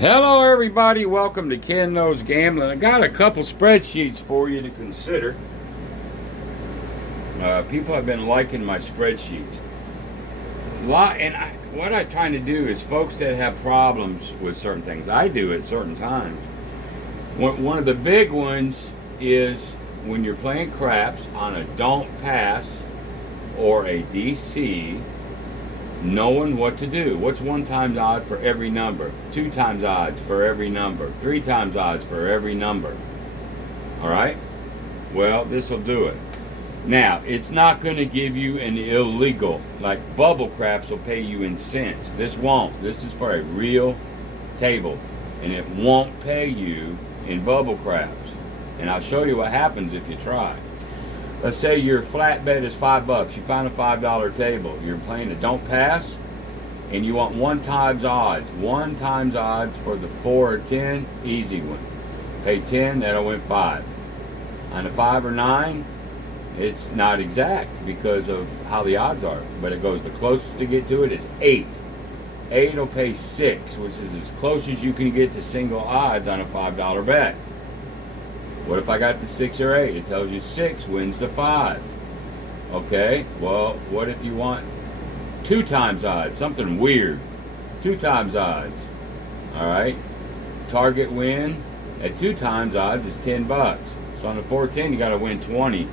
Hello, everybody. Welcome to Ken Knows Gambling. I got a couple spreadsheets for you to consider. People have been liking my spreadsheets. What I'm trying to do is folks that have problems with certain things. I do at certain times. One of the big ones is when you're playing craps on a don't pass or a DC, knowing what to do. What's 1 times odds for every number? 2 times odds for every number. 3 times odds for every number. Alright? Well, this will do it. Now, it's not going to give you an illegal, like bubble craps will pay you in cents. This won't. This is for a real table. And it won't pay you in bubble craps. And I'll show you what happens if you try. Let's say your flat bet is $5. You find a $5 table. You're playing a don't pass, and you want 1 times odds. 1 times odds for the 4 or 10, easy one. Pay 10, that'll win 5. On a 5 or 9, it's not exact because of how the odds are, but it goes the closest to get to it is 8. 8 will pay 6, which is as close as you can get to single odds on a $5 bet. What if I got the 6 or 8? It tells you 6 wins the 5. Okay, well, what if you want 2 times odds? Something weird. 2 times odds. Alright, target win at 2 times odds is $10. So on the 410, you got to win 20.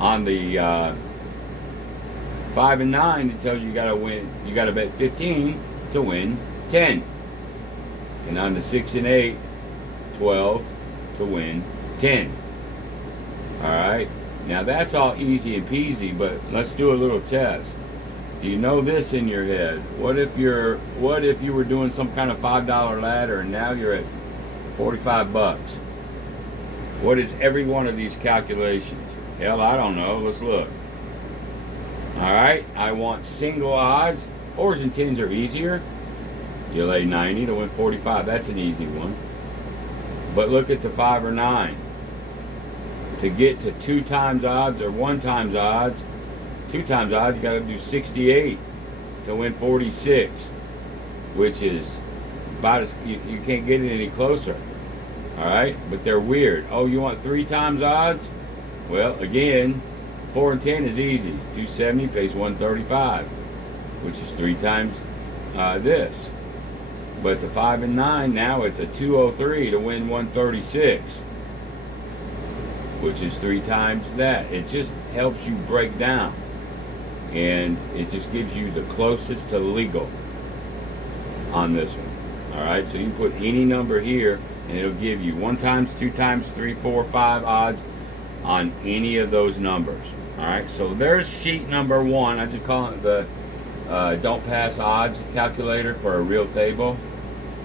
On the 5 and 9, it tells you got to bet 15 to win 10. And on the 6 and 8, 12 to win 10. Alright, now that's all easy and peasy, but let's do a little test. Do you know this in your head? What if you were doing some kind of $5 ladder and now you're at $45? What is every one of these calculations? Hell, I don't know. Let's look. Alright, I want single odds. 4s and 10s are easier. You lay 90 to win 45. That's an easy one. But look at the 5 or 9. To get to 2 times odds or 1 times odds, 2 times odds, you got to do 68 to win 46, which is about as you can't get it any closer. All right, but they're weird. Oh, you want 3 times odds? Well, again, 4 and 10 is easy. 270 pays 135, which is 3 times this. But the 5 and 9, now it's a 203 to win 136, which is 3 times that. It just helps you break down, and it just gives you the closest to legal on this one. All right, so you can put any number here, and it'll give you 1 times, 2 times, 3, 4, 5 odds on any of those numbers. All right, so there's sheet number 1. I just call it the don't pass odds calculator for a real table.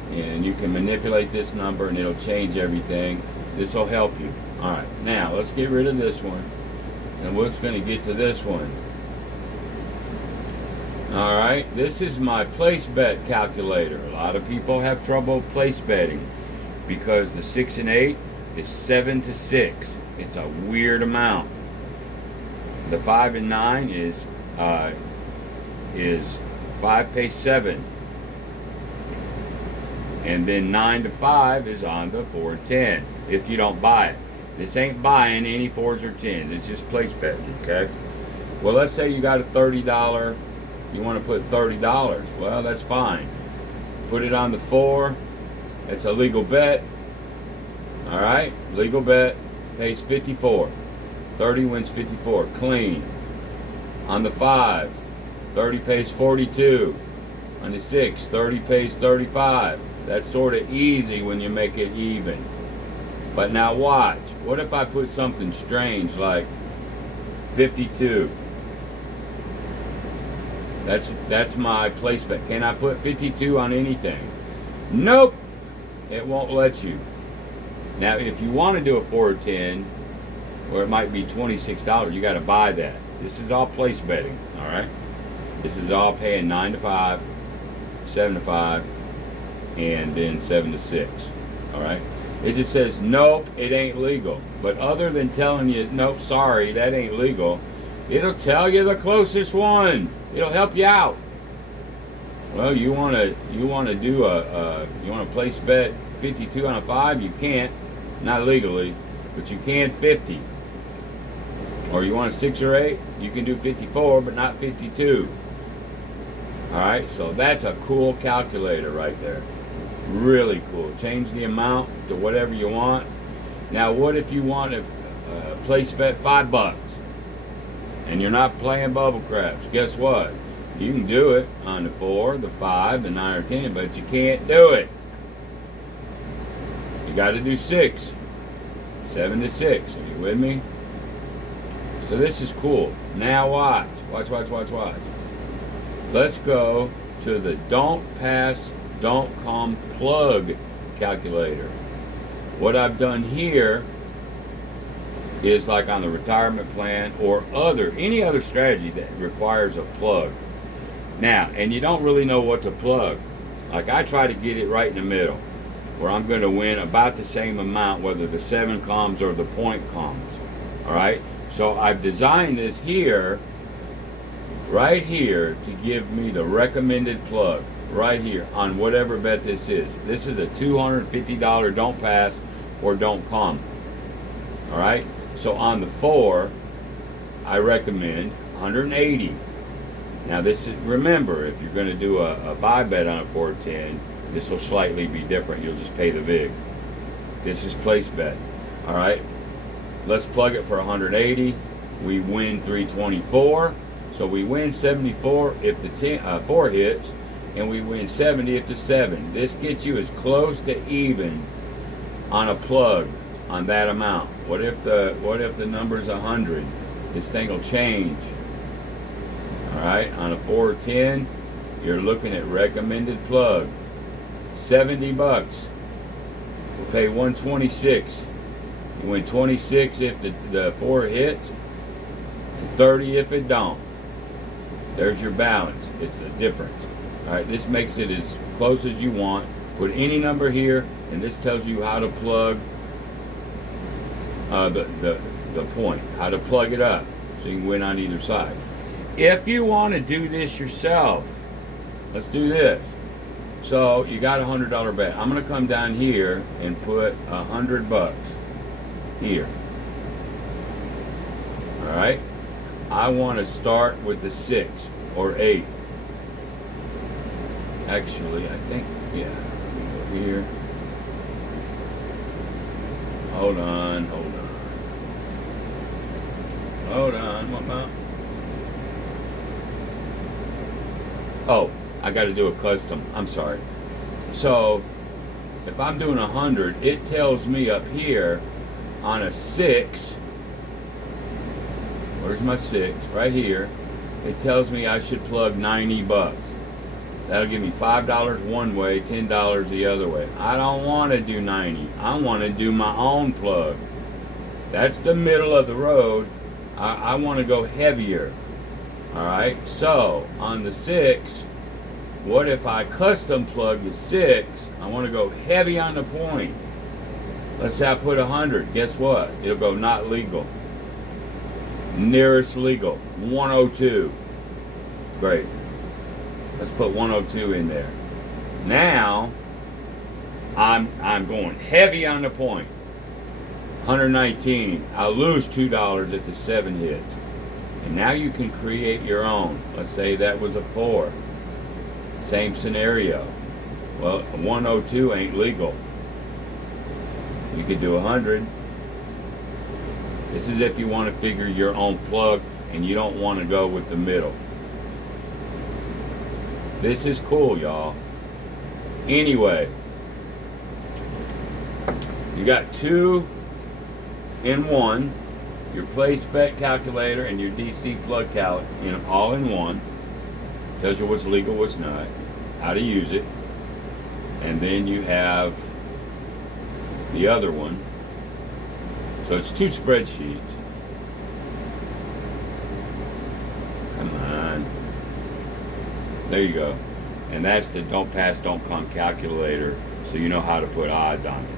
And you can manipulate this number and it'll change everything. This will help you. Alright, now let's get rid of this one. And we're just going to get to this one. Alright, this is my place bet calculator. A lot of people have trouble place betting because the 6 and 8 is 7 to 6. It's a weird amount. The 5 and 9 is 5 pays 7. And then 9 to 5 is on the 4 and 10, if you don't buy it. This ain't buying any 4s or 10s. It's just place betting, okay? Well, let's say you got a $30. You want to put $30. Well, that's fine. Put it on the 4. It's a legal bet. All right? Legal bet. Pays 54. 30 wins 54. Clean. On the 5, 30 pays 42. On the 6, 30 pays 35. That's sort of easy when you make it even. But now watch. What if I put something strange like 52? That's my place bet. Can I put 52 on anything? Nope. It won't let you. Now, if you want to do a 4 or 10, or it might be $26, you got to buy that. This is all place betting, all right? This is all paying 9 to 5, 7 to 5, and then 7 to 6. All right, it just says nope, it ain't legal. But other than telling you nope, sorry, that ain't legal, it'll tell you the closest one. It'll help you out. Well, you want to do you want to place bet 52 on a 5, you can't, not legally, but you can 50. Or you want a 6 or 8, you can do 54, but not 52. All right, so that's a cool calculator right there. Really cool. Change the amount to whatever you want. Now, what if you want to place bet $5 and you're not playing bubble craps? Guess what? You can do it on the 4, the 5, the 9, or 10, but you can't do it. You got to do 6. 7 to 6. Are you with me? So this is cool. Now watch. Watch. Let's go to the don't pass, don't come plug calculator. What I've done here is like on the retirement plan or any other strategy that requires a plug. Now, and you don't really know what to plug. Like I try to get it right in the middle, where I'm going to win about the same amount, whether the 7 comes or the point comes. All right? So I've designed this here, right here, to give me the recommended plug, right here, on whatever bet this is. This is a $250 don't pass or don't come. All right? So on the 4, I recommend 180. Now this is, remember, if you're going to do a buy bet on a 410, this will slightly be different. You'll just pay the vig. This is place bet. All right? Let's plug it for 180. We win 324. So we win 74 if the 4 hits, and we win 70 if the 7. This gets you as close to even on a plug on that amount. What if the number's 100? This thing will change. All right, on a 410, you're looking at recommended plug. $70. We'll pay 126. You win 26 if the 4 hits, and 30 if it don't. There's your balance. It's the difference. All right, this makes it as close as you want. Put any number here, and this tells you how to plug the point, how to plug it up, so you can win on either side. If you want to do this yourself, let's do this. So you got a $100 bet. I'm going to come down here and put $100 here. All right. I want to start with the 6 or 8. Actually, I think, yeah. Let me go here. Hold on. What about? Oh, I got to do a custom. I'm sorry. So, if I'm doing 100, it tells me up here on a 6. Where's my 6? Right here. It tells me I should plug $90. That'll give me $5 one way, $10 the other way. I don't want to do 90. I want to do my own plug. That's the middle of the road. I want to go heavier. Alright, so on the 6, what if I custom plug the 6? I want to go heavy on the point. Let's say I put 100. Guess what? It'll go not legal. Nearest legal, 102. Great. Let's put 102 in there. Now, I'm going heavy on the point. 119. I'll lose $2 if the 7 hits. And now you can create your own. Let's say that was a 4. Same scenario. Well, 102 ain't legal. You could do 100. This is if you want to figure your own plug and you don't want to go with the middle. This is cool, y'all. Anyway, you got 2 in 1. Your place bet calculator and your DC plug calc, all in one. Tells you what's legal, what's not, how to use it. And then you have the other one. So it's 2 spreadsheets. Come on. There you go. And that's the don't pass, don't come calculator, so you know how to put odds on it.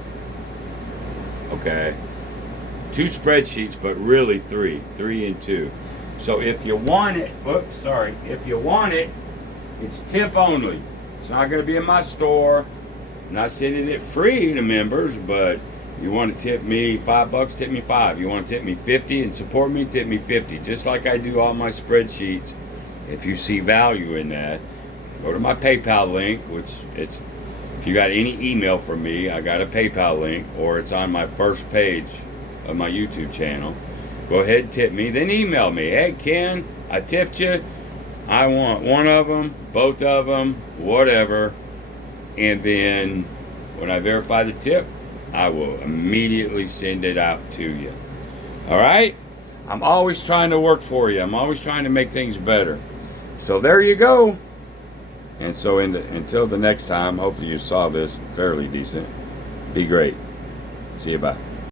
Okay? 2 spreadsheets, but really 3 and 2. So if you want it, if you want it, It's tip only. It's not going to be in my store. I'm not sending it free to members, but you want to tip me $5, tip me $5. You want to tip me 50 and support me, tip me 50. Just like I do all my spreadsheets. If you see value in that, go to my PayPal link, which it's, if you got any email from me, I got a PayPal link, or it's on my first page of my YouTube channel. Go ahead and tip me, then email me. Hey Ken, I tipped you. I want one of them, both of them, whatever. And then when I verify the tip, I will immediately send it out to you. All right? I'm always trying to work for you. I'm always trying to make things better. So there you go. And so until the next time, hopefully you saw this fairly decent. Be great. See you, bye.